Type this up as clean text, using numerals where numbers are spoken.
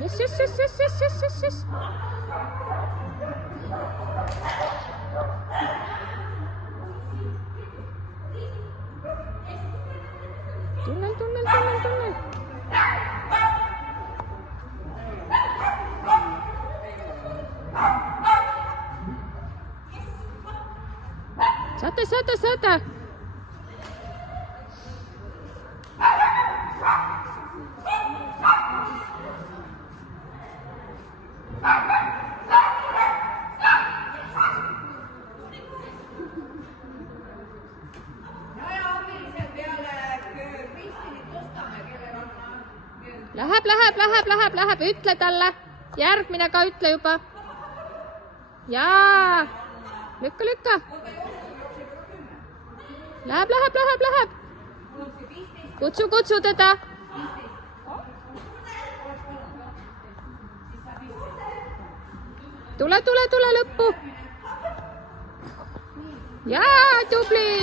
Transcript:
Yes, yes, yes, yes, yes, yes, yes, yes. Tunnel, tunnel, tunnel, tunnel. Saate, saate, saate. Läheb, ütle talle. Järgmine ka ütle juba. Jaa. Lükka. Läheb. Kutsu teda. Tule lõppu. Jaa, tubli.